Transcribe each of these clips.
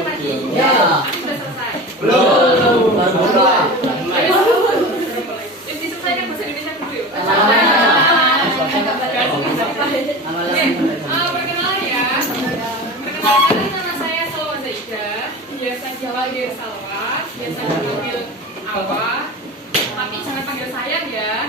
yang tadi? Ya. Tapi sudah selesai. Belum. Diselesaikan bahasa Indonesia dulu yuk. Perkenalan ya. Perkenalkan nama saya Salwa Zaidah. Biasa dipanggil Salwa, biasa dipanggil Awa. Tapi jangan panggil sayang ya.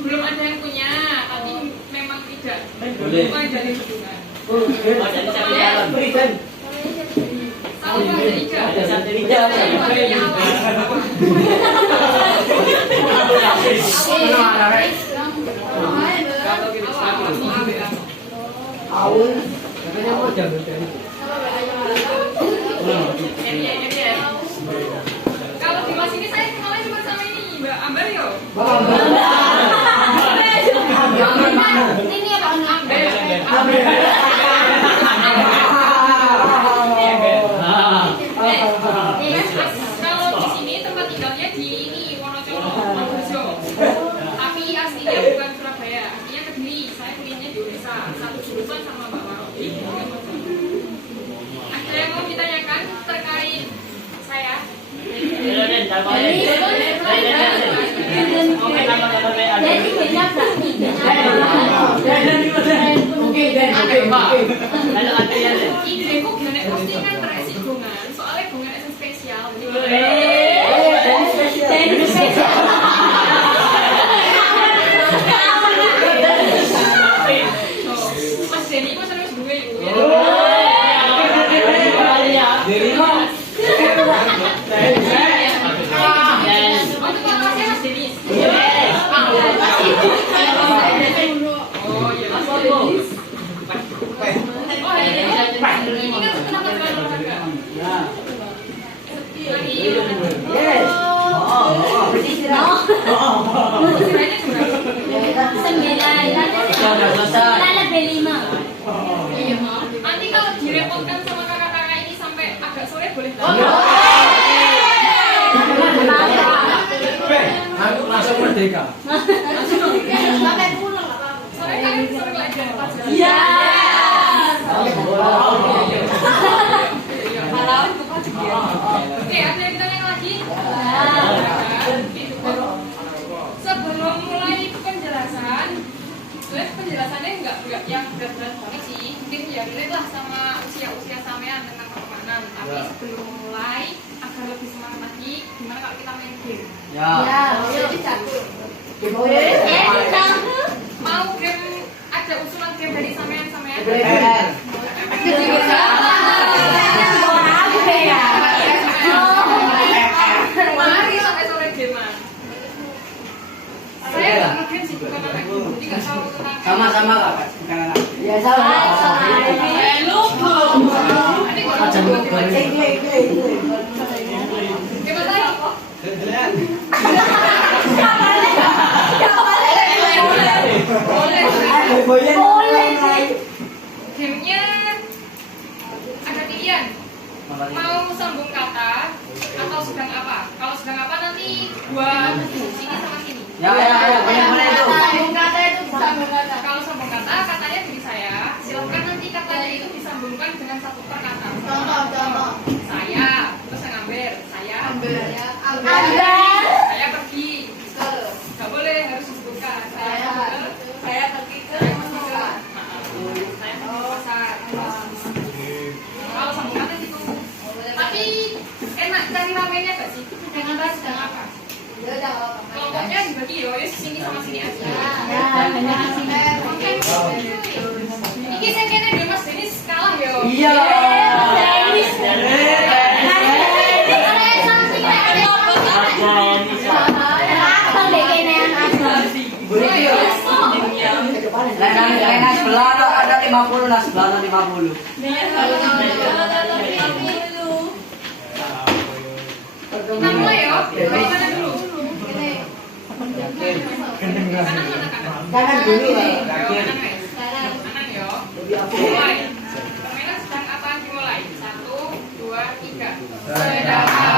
Belum ada yang punya, tapi memang tidak bukan dari hubungan. Jadi cari jalan. Berikan. Salwa Zaidah. Ada satu hijab. Saya panggilnya Awa. Awun. Katanya mau jalan dari. Kalau di kelas ini saya kenalnya cuma sama ini Mbak Ambar yo. Ini ya Pak Ambar. Kalau di sini tempat tinggalnya di ini Wonosobo, Wonosobo. Tapi aslinya bukan Surabaya, aslinya Kediri. Saya kuliahnya di Unesa, satu jurusan sama Mbak Maro. Ada yang mau ditanyakan terkait saya? Ide kok gimana postingan terisi gongan, soalnya gongan yang spesial. Mas Denny kok serius gue ya? Nanti kalau direpotkan sama kakak-kakak ini sampai agak sore boleh Langsung merdeka. sore kan sore lagi ada pelajaran. Iya. Oke, ada yang ditanya lagi? Sebelum mulai penjelasan, sebenarnya penjelasannya nggak yang berat-berat banget sih. Mungkin ya relate lah sama usia sampean tentang pertemanan. Tapi sebelum mulai agar lebih semangat lagi, gimana kalau kita main game? Ya. Jadi satu. Mau game, ada usulan game dari sampean? Mari sampai sore gamean. Saya nggak nge-game sih, bukan anak game, jadi nggak tahu tentang Sama-sama Kak. Ya sama. Nanti kalau mau game aja. Game apa ya? Boleh. Gamenya ada pilihan. Mau sambung kata atau sedang apa? Kalau sedang apa nanti buat sini sama sini. Ya, boleh itu. Kalau sambung kata, katanya dari saya. Silakan nanti katanya itu disambungkan dengan satu perkata. Contoh. Saya, terus yang ngambil. Saya pergi. Gak boleh, harus disebutkan. Saya pergi ke pasar. Kalau sambung kata gitu. Tapi enak cari ramenya gak sih? Dengan bahas sedang apa? Kelompoknya dibagi ya, sini sama sini aja. Ini saya kena dia Mas Denis kalah ya. Iya. Lena sebelah ada 50, nah sebelah ada 50. Kita mulai ya. Baik kanan dulu. Kanan dulu ya. Kanan ya. Mulai. Permainan sedang apa dimulai? 1, 2, 3. Sedang apa?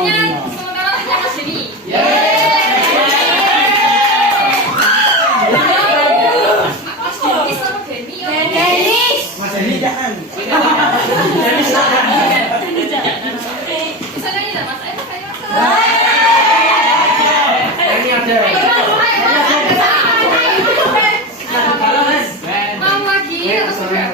sementara hanya Mas Denny. Mas Denny sama Denny. Mas ini jangan. Bisa nyanyi nggak Mas? Ayo kayak Mas. Ini ada. Mau lagi atau sudah?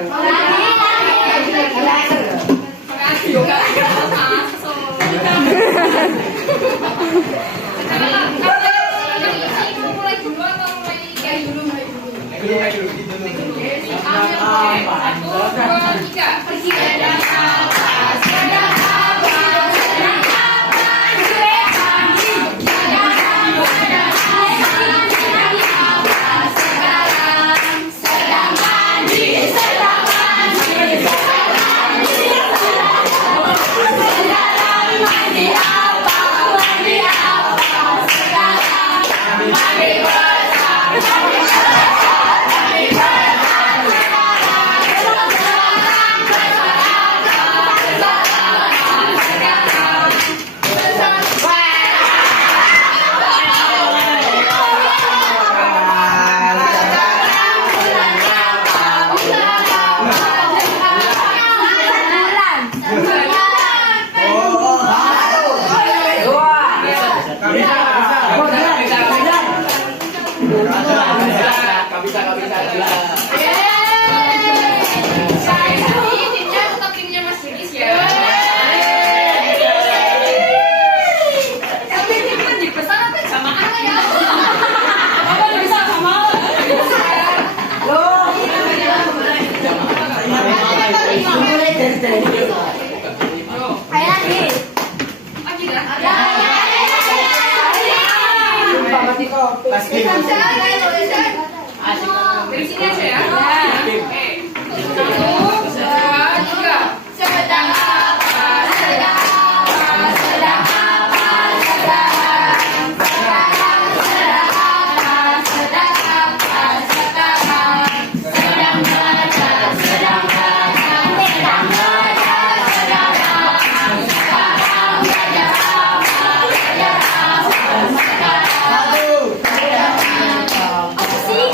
Dari sini aja ya. Oke. 1, 2, 3. Sedang apa? Sedang apa? Sedang apa? Sekarang. Sekarang. Sedang apa? Sedang apa? Sekarang. Sedang baca. Sedang baca. Sedang baca. Sedang apa? Sekarang. Belajar apa? Belajar apa? Sekarang. Apa sih?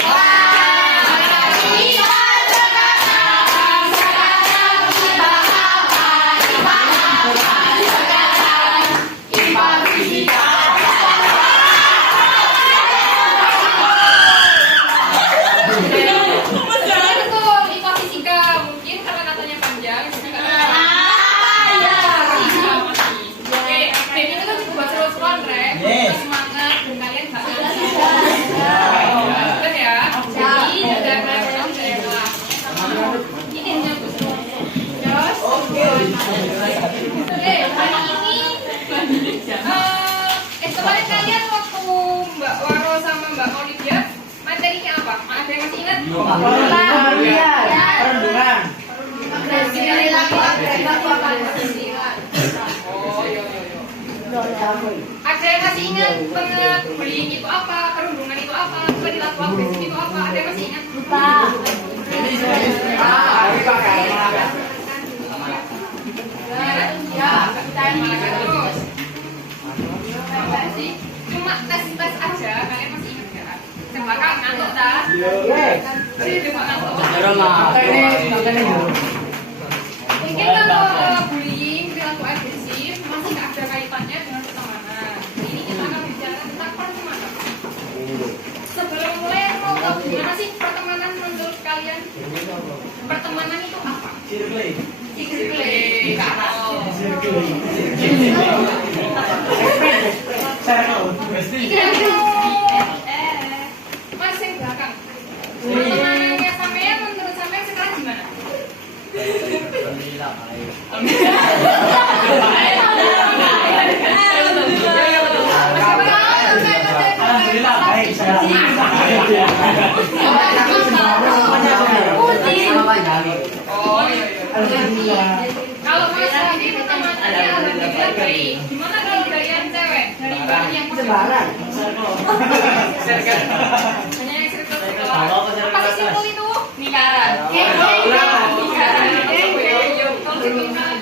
Kemarin kalian waktu Mbak Waro sama Mbak Olivia materinya apa? Ada yang masih ingat? Perundungan. Oh, iya. Ada yang masih ingat bullying itu apa? Perundungan itu apa? Perilaku agresif itu apa? Ada yang masih ingat? Terus cuma tes aja, kalian masih ingat nggak? Coba kan ngantuk dah. Mungkin kalau bullying, perilaku agresif masih nggak ada kaitannya dengan pertemanan. Ini kita akan bicara tentang pertemanan. Sebelum mulai mau tahu gimana sih pertemanan menurut kalian? Pertemanan itu apa? Circle. Mas yang belakang. Pertemanannya sampean menurut sampean sekarang gimana? Alhamdulillah baik sekarang. Oh iya. Alhamdulillah. Kalau Mas Adi pertemanannya alhamdulillah baik. Gimana kalau kalian cewek? Dari yang Sebaran. hanya yang circle sekolah. Apa sih circle itu? Lingkaran. Lingkaran.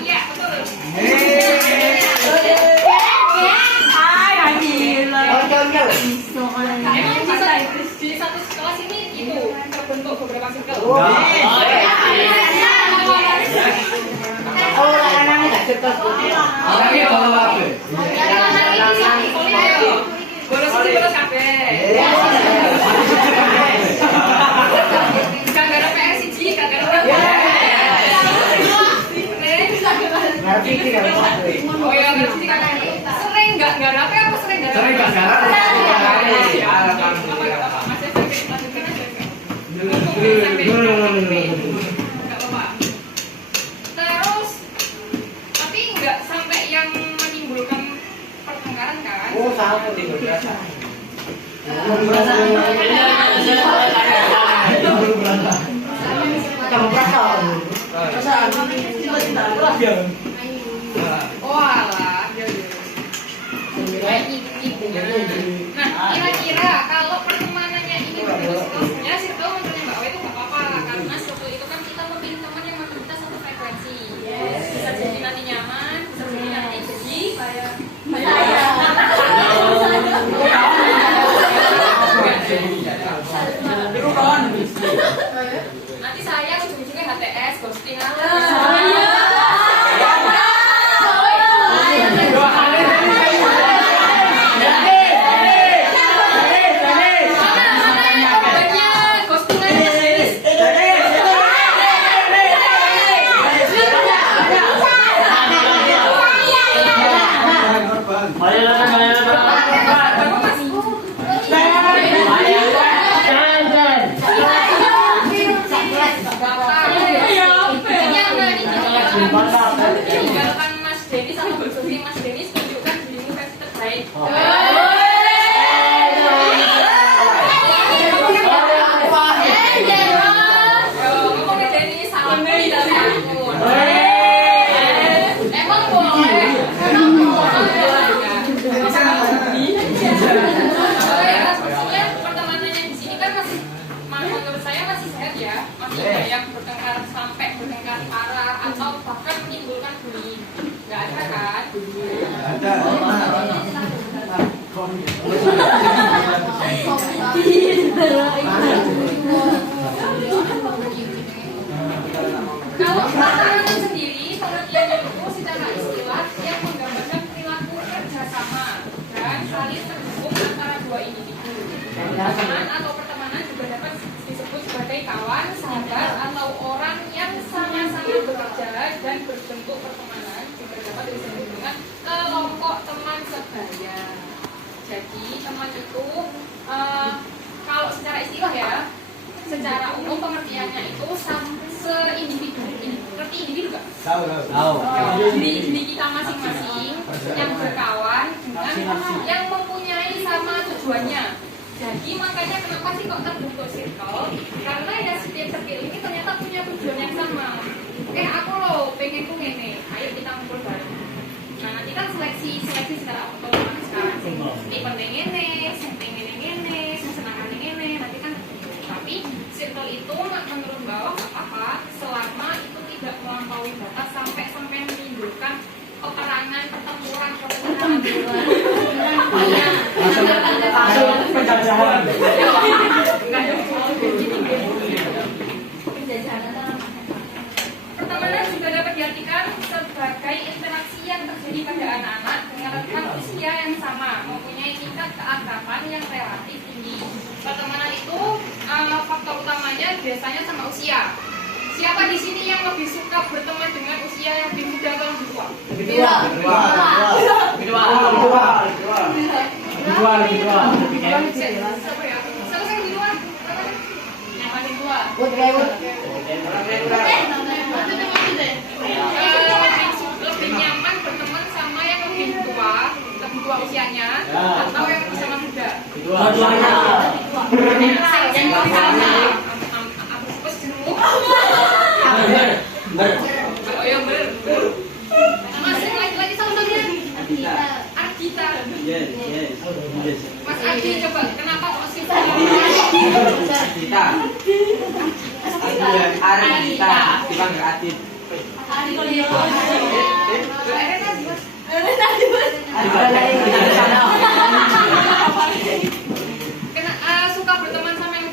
Iya, betul. satu kelas ini itu terbentuk beberapa circle. Oh, lanangnya gak cepat. Orangnya bawa apa? Bolos kabeh. Gara-gara PR siji, gara-gara Ngerti sih kalau oh ya, ngerti kan. Sering enggak apa apa sering enggak? Sering nggak garap? Masih sampai lanjutkan aja. Enggak apa-apa. Terus tapi enggak sampai yang menimbulkan pertengkaran kan? oh, salah tidur biasa. Kamu perasaan. Perasaan dia. Oh alah, ya. Nah, kira-kira kalau pertemanannya ini sebenarnya circle menurut Mbak Awe itu nggak apa-apa karena circle itu kan kita memilih teman yang memang kita satu frekuensi. Bisa jadi nanti nyaman, bisa jadi nanti jadi nanti saya ujung-ujungnya HTS, ghosting tinggalkan Mas Denny sama Bu Sufi. Mas Denny tunjukkan dirimu versi terbaik. Ngomong ke Denny salam dari aku. Emang boleh? Maksudnya pertemanannya di sini kan masih menurut saya masih sehat ya, masih ada yang bertengkar sampai bertengkar parah atau bahkan menimbulkan bullying. Nggak ada kan? Kalau pertemanan sendiri pengertiannya itu secara istilah yang menggambarkan perilaku kerjasama dan saling mendukung antara dua individu. Teman atau pertemanan juga dapat disebut sebagai kawan, sahabat, atau orang yang sama-sama bekerja dan berbentuk pertemanan juga dapat disebut dengan kelompok teman sebaya. Jadi teman itu kalau secara istilah ya, secara umum pengertiannya itu se-individu. Ngerti individu nggak? Tahu. Diri kita masing-masing yang berkawan dengan yang mempunyai sama tujuannya. Jadi makanya kenapa sih kok terbentuk circle? Karena ya setiap circle ini ternyata punya tujuan yang sama. Aku loh pengen ku ngene, ayo kita ngumpul bareng. Nah nanti kan seleksi secara otomatis kan. Ini pengen ngene, sing pengen ngene, sing senang ngene, nanti kan. Tapi circle itu menurut bawah nggak apa-apa selama itu tidak melampaui batas sampai menimbulkan peperangan, pertempuran, Penjajahan. Pertemanan juga dapat diartikan sebagai interaksi yang terjadi pada anak-anak dengan rentang usia yang sama, mempunyai tingkat keakraban yang relatif tinggi. Pertemanan itu faktor utamanya biasanya sama usia. Siapa di sini yang lebih suka berteman dengan usia yang lebih muda atau lebih tua? Lebih tua. Siapa ya? Siapa yang lebih tua? Yang paling tua. Lebih nyaman berteman sama yang lebih tua usianya atau yang lebih sama muda? Dua-duanya. Yang paling sama. Aku pas jeruk. Oh yang ber. Masih lagi satunya. Ardita. Mas Adi coba kenapa kok sih? Kita. Kita dipanggil Adit. Suka berteman sama yang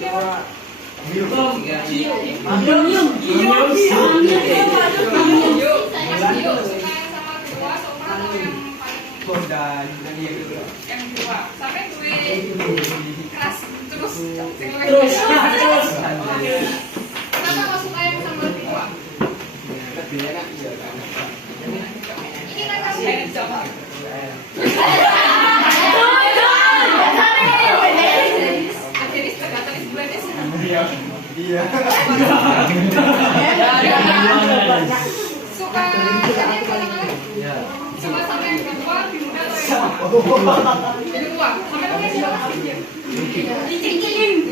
Yang kedua, sampai gue keras terus. Kenapa kau suka yang sama kedua? Ini kan kamu yang jawab. Jadi tergantung bulannya sih. Iya. Suka kalian kadang-kadang suka sama yang kedua atau yang kedua sama yang siapa? Dicicilin.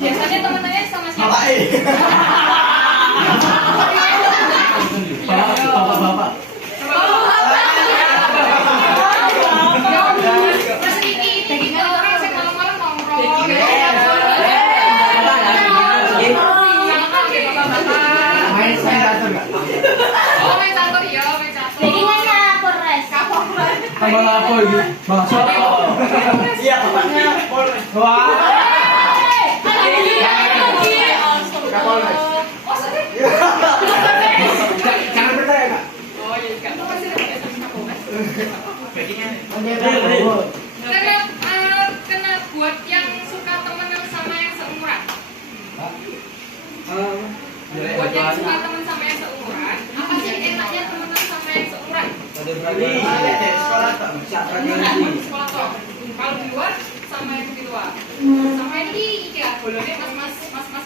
Biasanya teman-temannya sama siapa? Bapak. Tambah apa ini? Bahasa. Iya, bapaknya Polres. Wah. Jangan percaya, Kak. Oh iya, kamu masih ada Karena buat yang suka temenan sama yang seumuran. Buat yang suka temen sama yang seumuran, apa sih enaknya temenan sama yang seumuran? Sekolah tak bisa. Sekolah toh. Kalau di luar sama yang di luar. Sama ini ya, bolanya mas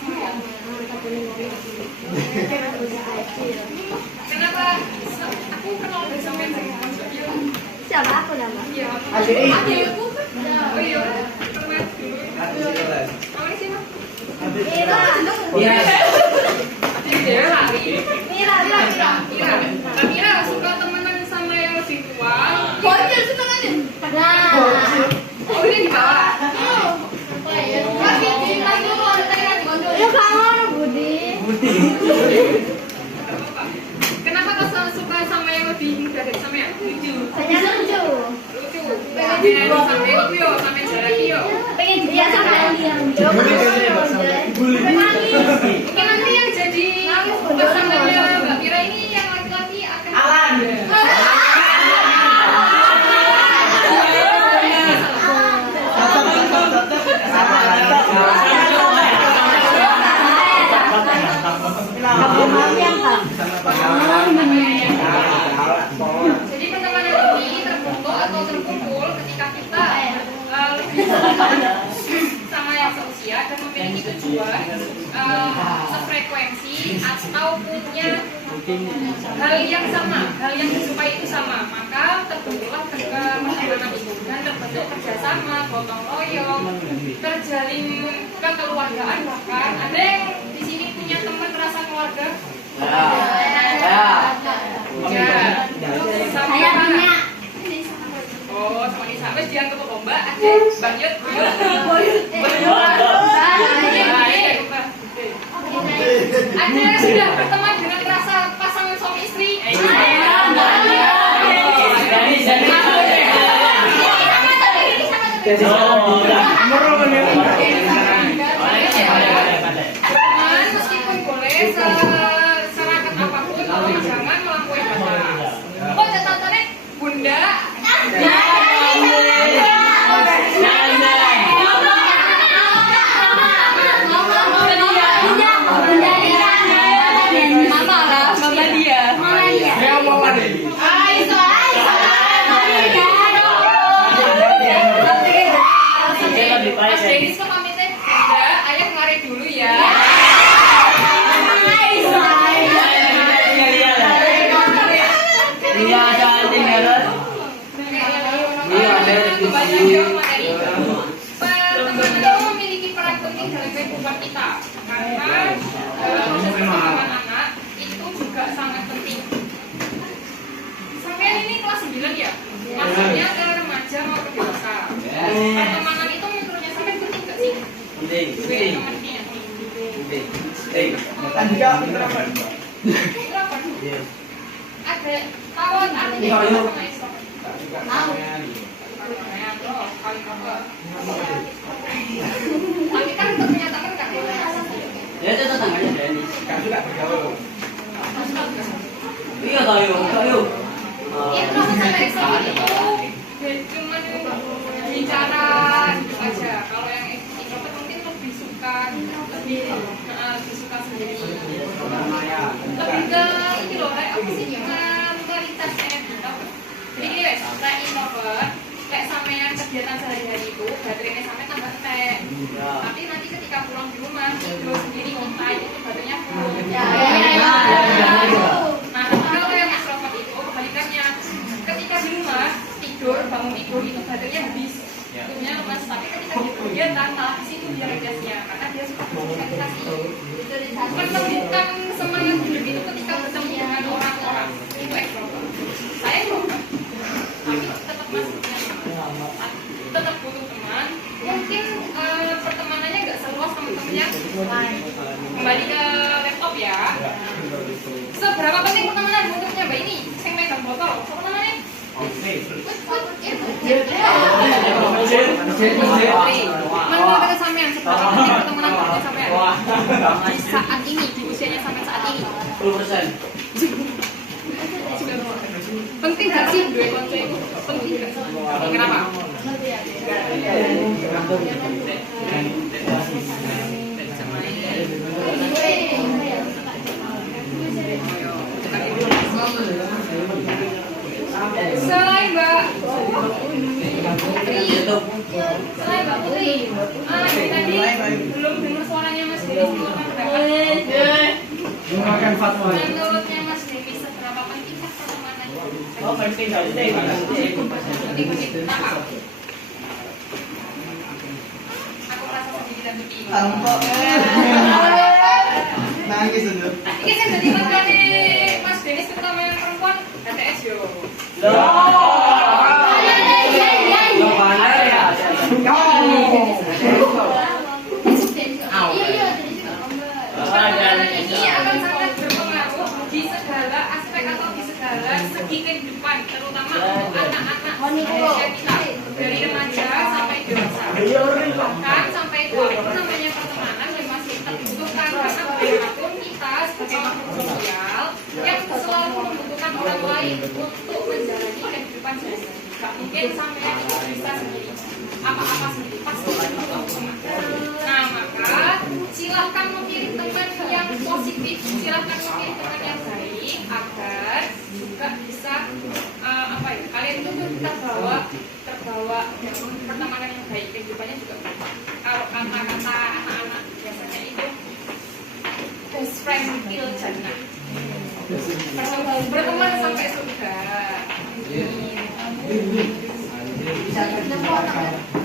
muda. Kenapa? Aku kenal dari sama yang seumuran. Siapa aku nama? Iya. Adikku. Oh iya. Pernah dulu. Namanya siapa? Mira. Iya. Dia lari. Mira. Mira suka temenan sama yang lebih tua. Bocil senengannya. Nah. Oh ini di bawah. Ya kangen Budi. Kenapa kau suka sama yang lebih muda dari sama yang lucu? Banyak lucu. Lucu. Pengen sama yang Rio, sama yang Jaraki yo. Pengen dia sama yang lucu. Mungkin nanti yang jadi pasangannya Mbak Mira ini yang laki-laki akan Alan. Jadi pertemanan ini terbentuk atau terkumpul ketika kita lebih sama yang seusia dan memiliki tujuan sefrekuensi atau punya hal yang sama, hal yang disukai itu sama, maka terbentuklah pertemanan itu dan terbentuk kerjasama, gotong royong, terjalin kekeluargaan, bahkan ada yang di sini punya teman rasa keluarga. Ya. Saya punya. Oh, sama Nisa. Wes dianggap lomba aja. Banyut. Ada yang sudah berteman dengan rasa pasangan suami istri. Teman meskipun boleh serakat apapun, tapi jangan melampaui batas. Kok catatannya Bunda? Mama dia. Saya mau ada. Mas Denis kok pamitnya Bunda, ayah ngaret dulu ya. Iya ada anjing ya. Pertemanan itu memiliki peran penting dalam kehidupan kita karena dalam proses perkembangan anak itu juga sangat penting. Sampai ini kelas 9 ya, maksudnya ke remaja mau ke dewasa. Pertemanan itu menurutnya sampai penting nggak sih? Andika berapa? Ada tawon ada Iya, iya. sama iso. Tapi kan ternyata kan nggak boleh. Ya itu tetangganya Denny. Kan juga bergaul. Iya tayo, tayo. Iya proses sampai iso itu cuman bicara gitu aja. Kalau yang introvert mungkin lebih suka sendiri. Lebih ke ini loh, kayak apa sih kualitasnya gitu. Jadi gini wes, kayak introvert, kayak sampean kegiatan sehari-hari itu baterainya sampai tambah entek. Tapi nanti ketika pulang di rumah, tidur sendiri on time itu baterainya full. Nah, kalau yang extrovert itu kebalikannya, ketika di rumah tidur, bangun tidur itu baterainya habis. Tuhnya lemas, tapi ketika dia kegiatan malah di situ dia recharge-nya karena dia suka bersosialisasi. Menumbuhkan semangat hidup itu ketika bertemu dengan orang-orang itu extrovert. Saya introvert, tapi tetap masih punya teman, tetap butuh teman. Mungkin pertemanannya nggak seluas teman-teman yang lain. Kembali ke laptop ya. Seberapa penting pertemanan untuknya Mbak ini? Saya megang botol, siapa namanya? Menurut sampean seberapa penting pertemanan untuknya sampean? Di saat ini, di usianya sampai saat ini. 10%. Penting gak sih dua konco itu? Penting gak? Kenapa? Selain Mbak Putri, tadi belum dengar suaranya Mas Dewi mengeluarkan pendapat. Mengeluarkan fatwa. Menurutnya Mas Dewi seberapa penting pertemanan? Oh, penting saja deh. Penting. Kenapa? Aku merasa sendiri dan bingung. Tampak. Nangis dulu. Ini saya jadi makanya Mas Denis terutama yang perempuan HTS yo. Ini akan sangat berpengaruh di segala aspek atau di segala segi kehidupan, terutama untuk anak-anak usia kita dari remaja sampai dewasa. Bahkan sampai tua itu namanya pertemanan yang masih tetap dibutuhkan karena bagaimanapun kita sebagai makhluk sosial yang selalu membutuhkan orang lain untuk menjalani kehidupan sehari-hari. Gak mungkin sampean itu bisa sendiri, apa-apa sendiri, pasti butuh teman. Nah maka silahkan memilih teman yang positif, silahkan memilih teman yang baik agar juga bisa kalian itu terbawa dengan pertemanan yang baik, kehidupannya juga baik. Kalau kata-kata anak-anak biasanya itu best friend till jannah, berteman sampai surga.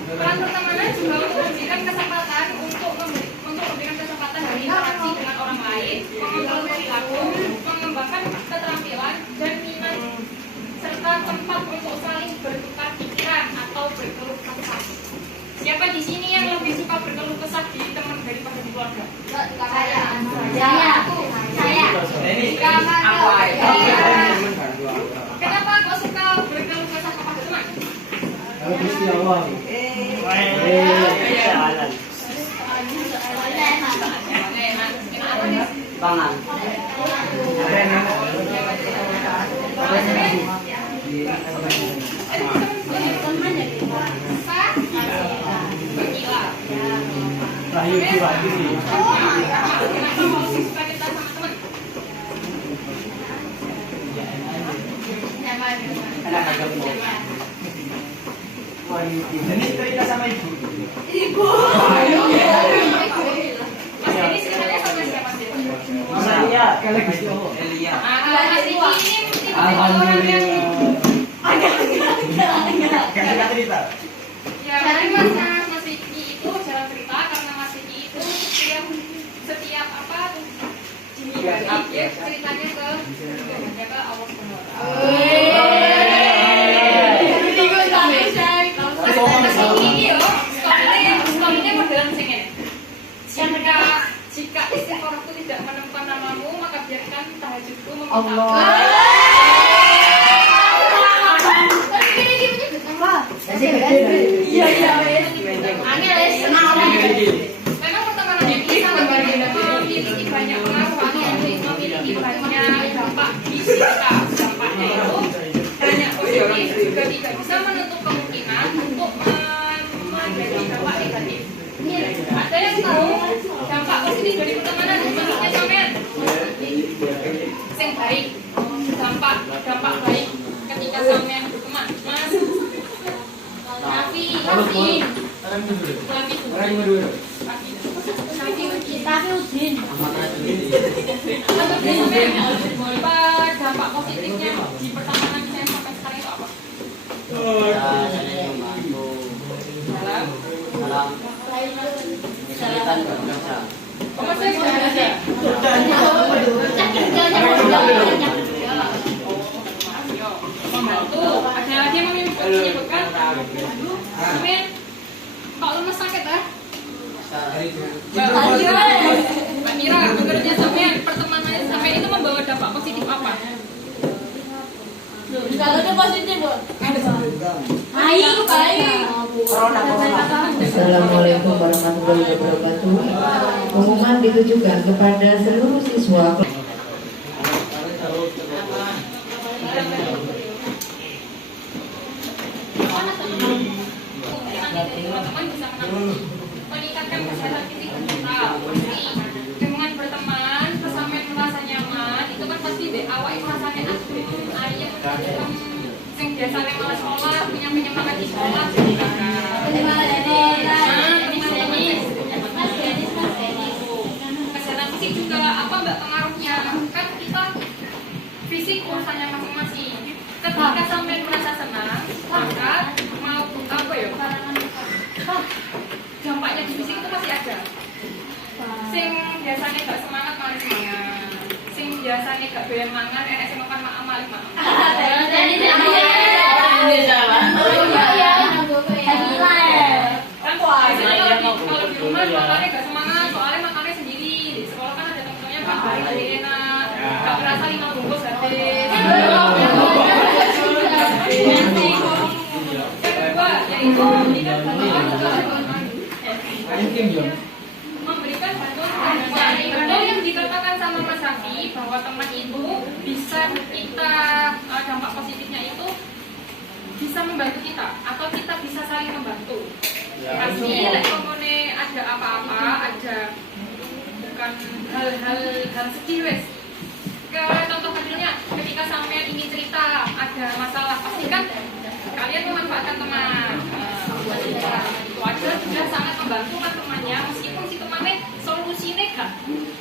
Peran pertemanan juga memberikan kesempatan untuk memberikan kesempatan dari interaksi dengan orang lain, mengontrol perilaku, mengembangkan keterampilan dan minat serta tempat untuk saling bertukar pikiran atau berkeluh kesah. Siapa di sini yang lebih suka berkeluh kesah di teman daripada di keluarga? Kenapa kok suka berkeluh kesah kepada teman? Gusti Allah. Pangan. Rahayu jiwa ini. Anak agak mau. Ini cerita sama ibu. Mas Denis kenalnya sama siapa sih? Saya Kali Gusti Allah. Elia. Mas Diki ini orang yang Kasih cerita. ya mungkin Mas Diki itu jarang cerita karena Mas Diki itu setiap apa dinilai dia ceritanya ke Allah Mas Diki ini yo storynya modelan sing ngene. Allah. Iya, angin Memang pertemanan ini sangat memiliki banyak pengaruh, memiliki banyak dampak di kita. Dampaknya itu banyak positif, juga tidak bisa menutup kemungkinan untuk menjadi dampak negatif. Ada yang tahu dampak positif dari pertemanan menurutnya sampean? Yang baik, dampak baik ketika sampean berteman, Mas. Tapi dampak positifnya di pertemanan saya sampai sekarang itu apa? Apa saya sudah ada? Membantu. Ada lagi yang menyebutkan? Amin. Pak lemes sakit ah? Mbak Mira, bekerja sampean pertemanan sampean itu membawa dampak positif apa? kalau itu positif, Bu. Baik. Assalamualaikum warahmatullahi wabarakatuh. Pengumuman ditujukan kepada seluruh siswa. Teman-teman bisa meningkatkan kesehatan fisik dan mental. Dengan berteman, kesampean merasa nyaman, itu kan pasti deh awak itu rasanya asli. Ayah yang biasanya malas sekolah, punya penyemangat di sekolah, kesehatan fisik juga apa mbak pengaruhnya? Kan kita fisik urusannya masing-masing. Ketika sampai merasa senang, maka mau apa ya? Dampaknya di fisik itu pasti ada. Sing biasanya gak semangat malah semangat. Sing biasanya gak doyan mangan, enak makan malah makan. Kalau di rumah makannya gak semangat, soalnya makannya sendiri. Di sekolah kan ada teman-temannya baik, jadi enak. Gak berasa 5 bungkus gratis. Kedua, yaitu memberikan bantuan memberikan bantuan betul yang dikatakan sama Mas Safi bahwa teman itu bisa kita dampak positifnya itu bisa membantu kita atau kita bisa saling membantu. Pasti komune ada apa-apa, ada bukan hal-hal sedih wes. Contoh kecilnya ketika sampean ingin cerita ada masalah, pasti kan kalian memanfaatkan teman. Itu aja sudah sangat membantu kan temannya, meskipun si temannya solusinya gak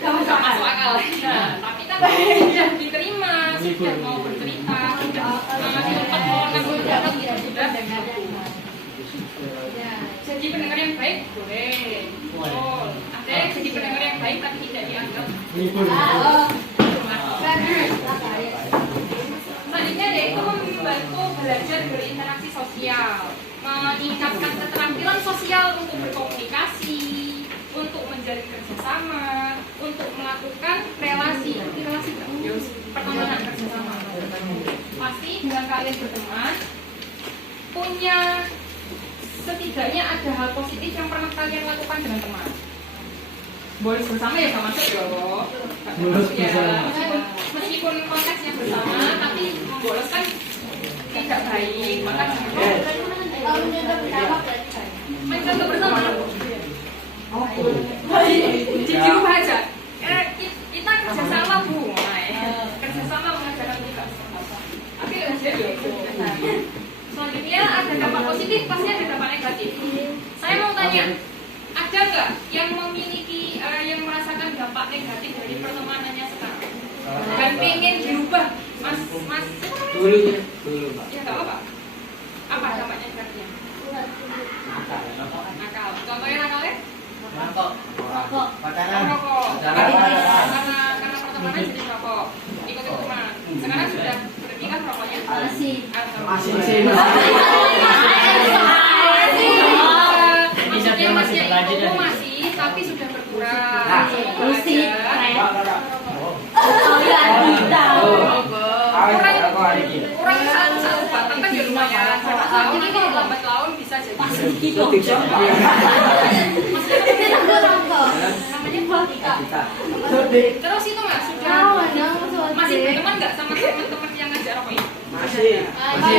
masuk akal. Nah, tapi kan sudah diterima, sudah mau bercerita, sudah tempat meluangkan pendapat, sudah jadi pendengar yang baik boleh. Ada yang jadi pendengar yang baik tapi tidak dianggap. Selanjutnya yaitu membantu belajar berinteraksi sosial, meningkatkan keterampilan sosial untuk berkomunikasi, untuk menjalin kerjasama, untuk melakukan relasi pertemanan kerjasama. Pasti dengan kalian berteman punya setidaknya ada hal positif yang pernah kalian lakukan dengan teman. Boleh bersama ya gak masuk ya, meskipun konteksnya bersama tapi memboloskan tidak baik, maka mencontoh bersama dirubah aja. Kita kerjasama Bu, kerjasama mengerjakan tugas. Tapi jadi selanjutnya ada dampak positif, pasti ada dampak negatif. Saya mau tanya, ada nggak yang memiliki yang merasakan dampak negatif dari pertemanannya sekarang dan pengen dirubah, Mas? Dulu Pak. Ya nggak apa. Apa dampaknya negatifnya? Nakal. Contohnya nakalnya? Rokok. Merokok. Karena pertemanan jadi merokok. Ikut teman. Sekarang sudah berhenti kan rokoknya? Masih. Maksudnya masih, tapi sudah berkurang. Masih. Oh iya, kita. kurang satu batang kan ya lumayan. Siapa tahu nanti lambat laun bisa jadi. Gitu. Namanya Baltika. Terus itu mas sudah masih berteman nggak sama teman-teman yang ngajak rokok ini? Masih. Masih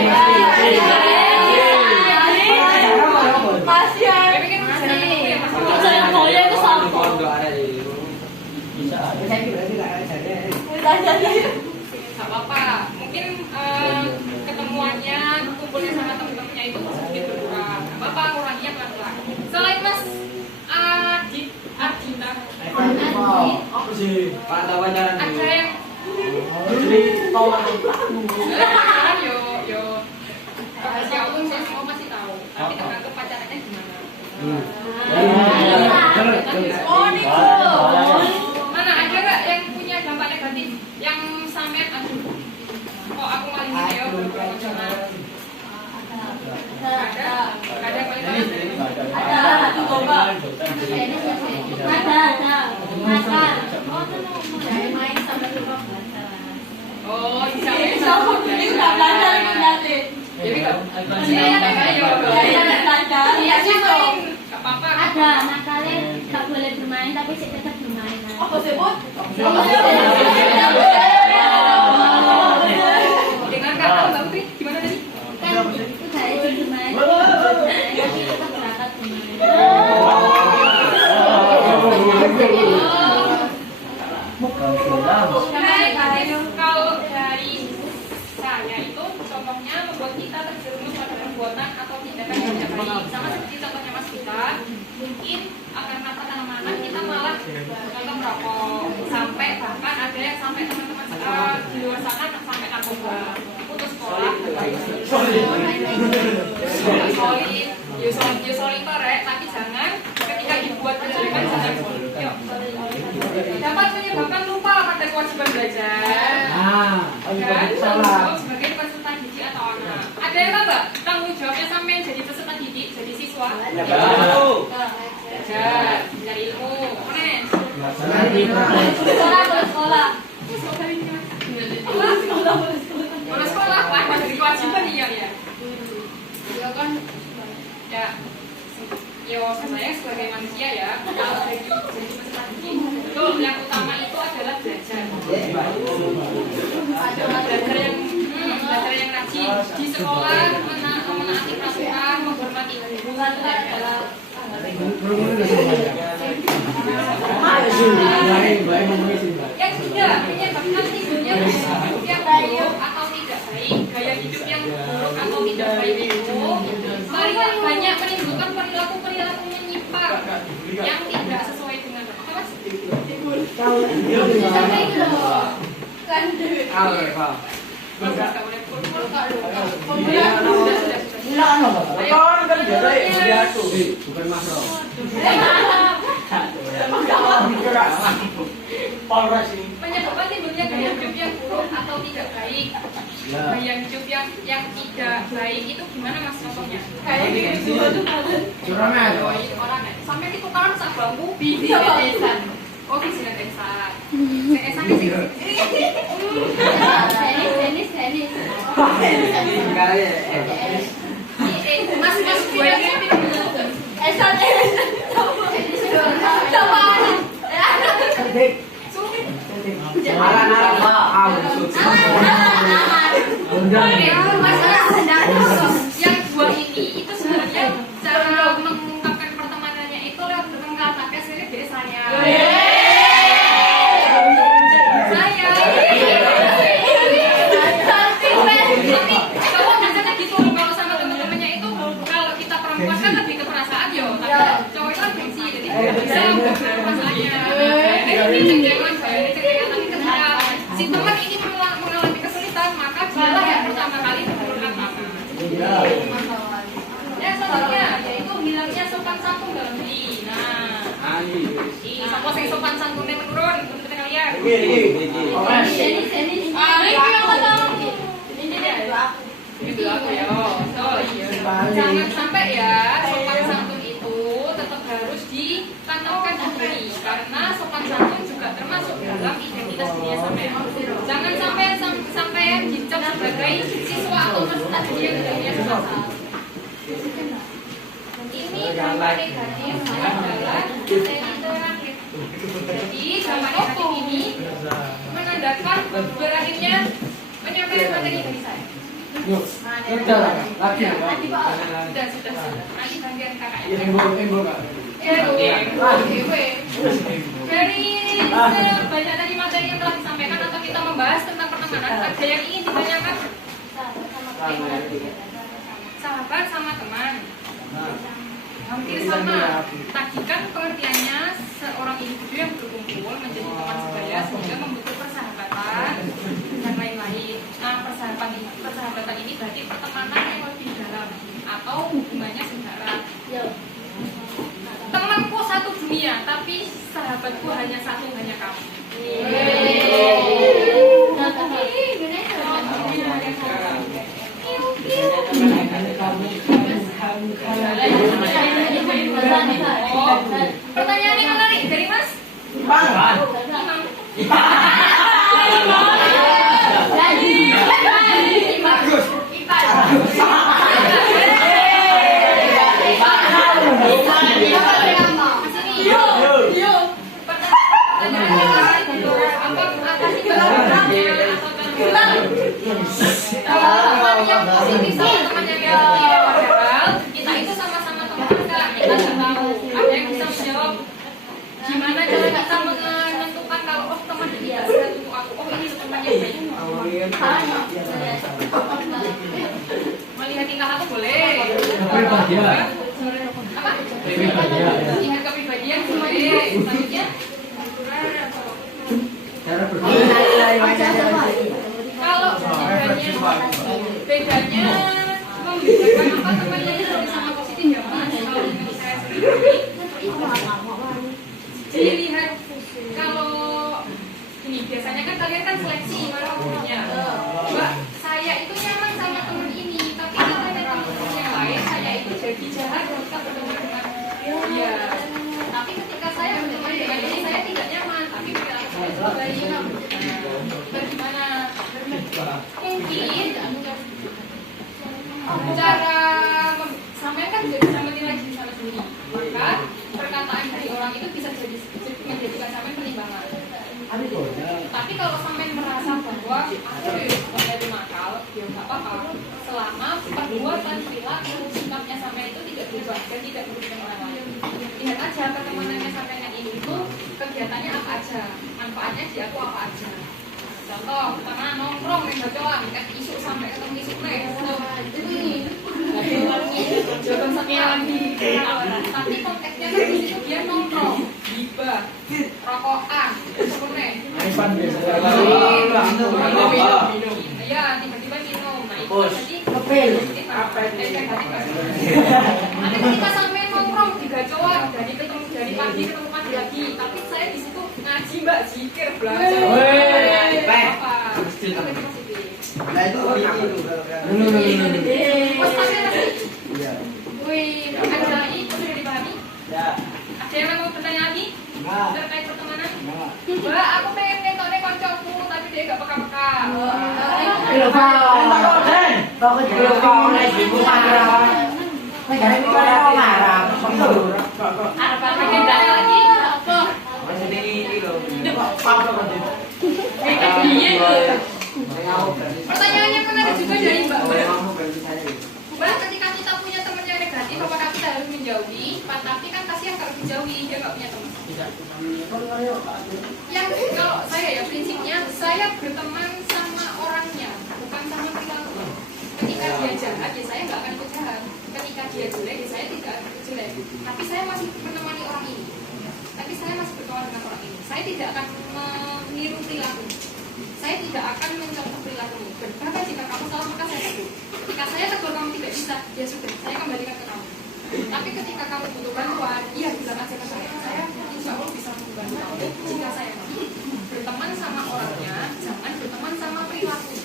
ya. Saya pikir masih ada teman yang masih. Saya goyang itu sampo. Bisa. Udah jadi. Gak apa-apa. Mungkin ketemuannya, kumpulnya sama temen-temennya itu sedikit berkurang. Gak apa-apa, kuranginya pelan-pelan. Selain mas Adita, Apa sih? ada yang Jadi tolong. yo rahasia umum saya semua pasti tahu. Tapi tergantung pacarannya gimana. Oh, Niko. Mana ada nggak yang punya dampak negatif? Yang sampean aduh, kok aku maling gini ya berpacaran? Ada yang paling Ada satu coba. Ada. Makan. Main sampai lupa belajar. Oh, bisa. Ini udah belajar ini nanti. Jadi nggak? Iya, Belajar. Iya sih dong. Nggak apa-apa. Ada, nakalnya nggak boleh bermain tapi sih tetap bermain. Apa sebut? Dengan kata Mbak Putri, gimana tadi? Kan udah izin bermain, tapi tetap berangkat bermain. Kalau dari saya itu contohnya membuat kita terjerumus pada perbuatan atau tindakan yang tidak baik. Sama seperti contohnya Mas kita, mungkin karena pertemanan kita malah contoh merokok, sampai bahkan ada yang sampai teman-teman di luar sana sampai narkoba, putus sekolah, solid korek, tapi jangan ketika dibuat kejelekan jangan solid. Yuk, dapat menyebabkan lupa pada kewajiban belajar. Dan tanggung jawab sebagai peserta didik atau anak. Ada yang tahu nggak tanggung jawabnya sampai jadi peserta didik, jadi siswa? Belajar, mencari ilmu. Sekolah. Kalau sekolah, wah jadi kewajiban iya ya. Ya kan, ya. Yo, saya sebagai manusia ya, kalau jadi peserta didik, betul yang utama itu adalah belajar. Belajar yang rajin di sekolah, menaati peraturan, menghormati guru. Yang ketiga, menyebabkan tidurnya yang buruk atau tidak baik. Gaya hidup yang buruk atau tidak baik itu banyak menimbulkan perilaku menyimpang yang tidak sesuai dengan apa mas? Sampai itu loh. Kan duit. Mas nggak boleh pukul Bukan masuk. menyebabkan timbulnya gaya hidup yang buruk atau tidak baik. Gaya hidup yang tidak baik itu gimana mas contohnya? Kayak gitu tuh. Curangan. Orang sampai ditukaran sak bambu biji tetesan. Oh biji tetesan. Tetesan itu. Tenis. Mas gue ini Esan. Coba. sulit. Yang dua ini itu sebenarnya cara mengungkapkan pertemanannya itu lewat mengatakan sini biasanya. Tapi cowok biasanya gitu kalau sama temen-temennya itu kalau kita perempuan kan lebih ke perasaan yo, tapi cowok itu kan gengsi jadi bisa mengungkapkan perasaannya. Ini cek-cekan, tapi ketika si teman ini mengalami kesulitan maka dialah yang pertama kali menurunkan tangan. Ya selanjutnya yaitu hilangnya sopan santun dalam diri. Nah, sama sing sopan santunnya menurun menurut kalian. Tenis. Ini yang kata Ini itu aku ya. Jangan sampai ya sopan santun itu tetap harus ditanamkan di diri karena sopan santun juga nggak termasuk dalam identitas dunia sampean. Jangan sampean dicap sebagai siswa atau peserta didik yang tidak punya masalah. Ini dampak negatifnya adalah interaktif. Jadi dampak negatif ini menandakan berakhirnya penyampaian materi dari saya. Sudah lagi. Sudah. Nanti bagian kakaknya. Embol Kak. Dari sebanyak tadi materi yang telah disampaikan atau kita membahas tentang pertemanan, ada yang ingin ditanyakan? Sahabat sama teman. Hampir sama. Tadi kan pengertiannya seorang individu yang berkumpul menjadi teman sebaya sehingga membentuk persahabatan dan lain-lain. Nah, persahabatan ini berarti pertemanan yang lebih dalam atau hubungannya saudara. Temanku satu dunia, tapi sahabatku hanya satu, hanya kamu. Pertanyaan ini menarik dari Mas. Teman yang positif sama teman yang negatif, kita itu sama-sama teman enggak? Kita nggak tahu. Ada yang bisa menjawab gimana cara kita menentukan kalau oh teman ini tidak sehat untuk aku, oh ini teman yang baik. Melihat tingkah aku boleh. Apa? Lihat kepribadian boleh. Selanjutnya kalau bedanya membedakan apa temannya itu sama positif ya Mas. Kalau menurut saya sendiri dilihat kalau ini biasanya kan kalian kan seleksi mana umurnya. Mbak, saya itu nyaman sama teman ini, tapi katanya teman yang lain saya itu jadi jahat ketika bertemu dengan dia. Tapi ketika saya berteman dengan ini saya tidak nyaman, tapi ketika saya baik. Bagaimana? Mungkin cara sampai kan juga bisa menilai diri sama sendiri. Maka perkataan dari orang itu bisa menjadikan sampai pertimbangan. Tapi kalau sampai merasa bahwa aku dari nakal, ya nggak apa-apa. Selama perbuatan perilaku sikapnya sampai itu tidak berubah dan tidak merugikan orang lain. Lihat aja pertemanannya sampai ini itu kegiatannya apa aja, manfaatnya di aku apa aja. Contoh, pertama nongkrong nih bacoan, isu sampai ketemu isu nih, jawaban satunya lagi. Tapi konteksnya kan di situ dia nongkrong, gibah, rokokan, isu nih. Minum. Iya, tiba-tiba minum. Nah itu tadi nanti ketika sampai nongkrong di gacoan, dari pagi ketemu pagi lagi, tapi saya di situ ngaji mbak, zikir, belajar. Apa? Nah itu Wih, ada lagi? Sudah dipahami? Ya. Ada yang mau bertanya lagi? Terkait pertemanan? Mbak, aku pengen ngetoknya koncoku, tapi dia gak peka-peka. Pengen tanya lagi? Pertanyaannya menarik juga dari Mbak. Mbak, ketika kita punya teman yang negatif, apakah kita harus menjauhi? Tapi kan kasihan kalau dijauhi, dia nggak punya teman. Yang kalau saya ya prinsipnya, saya berteman sama orangnya, bukan sama perilaku. Ketika dia jahat, ya saya nggak akan ikut jahat. Ketika dia jelek, ya saya tidak akan ikut jelek. Tapi saya masih menemani orang ini. Tapi saya masih berkawan dengan orang ini. Saya tidak akan meniru perilaku. Saya tidak akan mencontoh perilaku. Bahkan jika kamu salah maka saya tegur. Ketika saya tegur kamu tidak bisa, ya sudah, saya kembalikan ke kamu. Tapi ketika kamu butuh bantuan, iya bilang aja ke saya. Saya insya Allah bisa membantu kamu. Jika saya mau berteman sama orangnya, jangan berteman sama perilaku.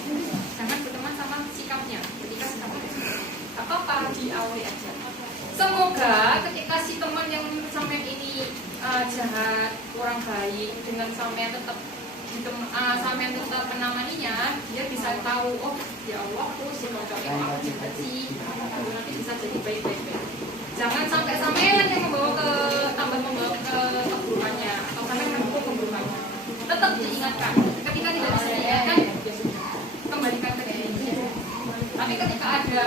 Jangan berteman sama sikapnya. Ketika sikapnya apa-apa diawali aja. Semoga ketika si teman yang menurut sampean ini jahat, kurang baik, dengan sampean tetap sampean tetap menanganinya, dia bisa tahu, oh ya Allah aku sih cocoknya aku jahat sih, nanti bisa jadi baik-baik. Jangan sampai sampean yang membawa ke keburukannya atau sampean mendukung keburukannya. Tetap diingatkan, ketika tidak bisa diingatkan, ya sudah, kembalikan ke dirinya. Tapi ketika ada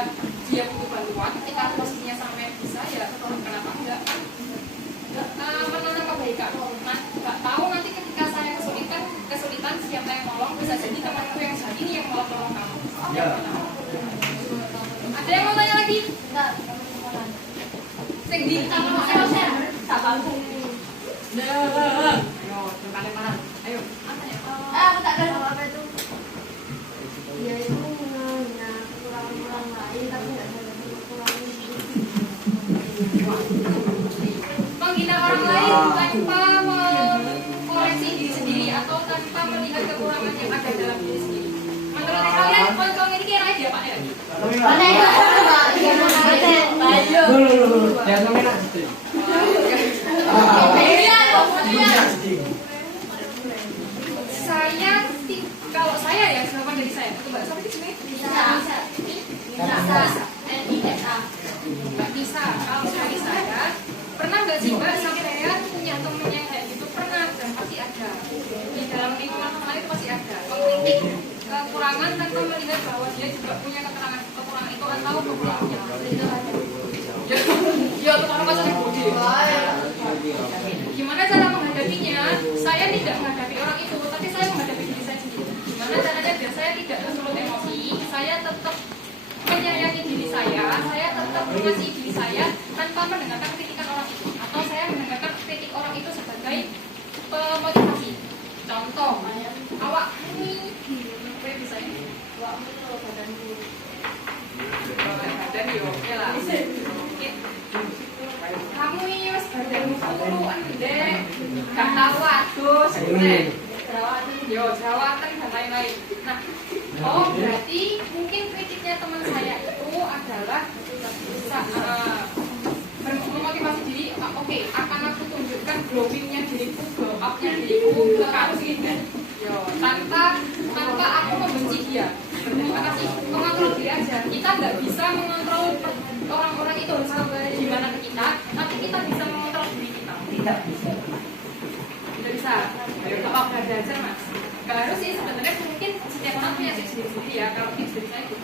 dia butuh bantuan, ketika posisinya sampean bisa, ya kenapa enggak kan? Menanam kebaikan. Nah, nggak tahu nanti ketika saya kesulitan siapa yang nolong, bisa jadi temanku yang saat ini yang nolong kamu. Ya. Ada yang mau tanya lagi? Enggak. Sing di Sama share. Sabar. Ayo, tempatnya mana? Ayo, apa ya? Aku tak tahu apa itu. Dia itu mengenal kurang-kurang lain tapi nggak ada kurang Menghina orang lain tanpa mengoreksi diri sendiri atau tanpa melihat kekurangan yang ada dalam diri sendiri. Menurut kalian, kontrol ini kira aja Pak ya? Mana itu? Ayo. Dulu. Yang namanya Siti. Kalau saya ya, jawaban dari saya. Coba, sampai di sini. Nggak bisa. Kalau dari saya, pernah nggak sih Mbak sampai punya temen yang kayak gitu? Pernah, dan pasti ada. Di dalam lingkungan teman itu pasti ada. Mengkritik kekurangan tanpa melihat bahwa dia juga punya kekurangan itu atau kekurangannya. Ya, untuk orang masalah budi. Gimana cara menghadapinya? Saya tidak menghadapi orang itu, tapi saya menghadapi diri saya sendiri. Gimana caranya biar saya tidak tersulut emosi? Saya tetap menyayangi diri saya tetap mengasihi diri saya tanpa mendengarkan kritikan orang itu, atau saya mendengarkan kritik orang itu sebagai pemotivasi. Contoh, awak ini, apa bisa ini? Awakmu itu badanmu. Badan yo, oke lah. Kamu ini mas badanmu turu endek, gak tahu adus, jerawatan dan lain-lain. Nah, oh berarti mungkin kritiknya teman saya itu adalah memotivasi diri. Oke, akan aku tunjukkan glowingnya diriku, glow upnya diriku ke kamu gitu. Yo, tanpa aku membenci dia. Terima kasih. Mengontrol diri aja. Kita nggak bisa mengontrol orang-orang itu harus gimana ke kita, tapi kita bisa mengontrol diri kita. Tidak bisa. Tidak bisa. Ayo, apa belajar mas? Gak harus sih sebenarnya, mungkin setiap orang punya tips sendiri ya. Kalau tips dari saya itu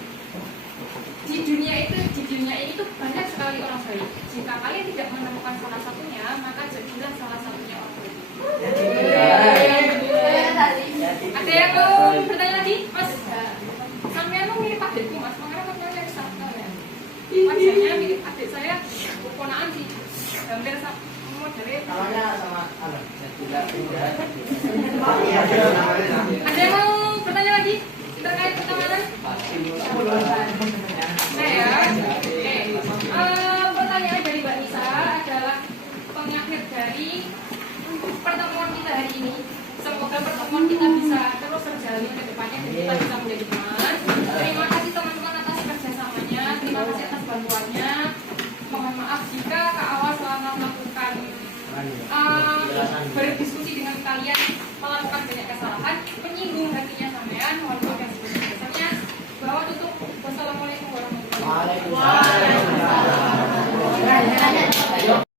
di dunia ini tuh banyak sekali orang baik. Jika kalian tidak menemukan salah satunya, maka jadilah salah satunya orang baik. Ada yang mau bertanya lagi, Mas? Sampean mau mirip adikku, Mas? Makanya maknanya besar ya. Wajahnya mirip adik saya, ponakan sih. Hampir sama dari. Kalaunya sama anak. Ada yang mau bertanya lagi terkait pertemanan? Pertanyaan dari Mbak Nisa adalah pengakhir dari pertemuan kita hari ini. Semoga pertemuan kita bisa terus terjalin ke depannya dan kita bisa menjadi teman. Terima kasih teman-teman atas kerjasamanya, terima kasih atas bantuannya. Mohon maaf jika Kak Awa selama melakukan berdiskusi dengan kalian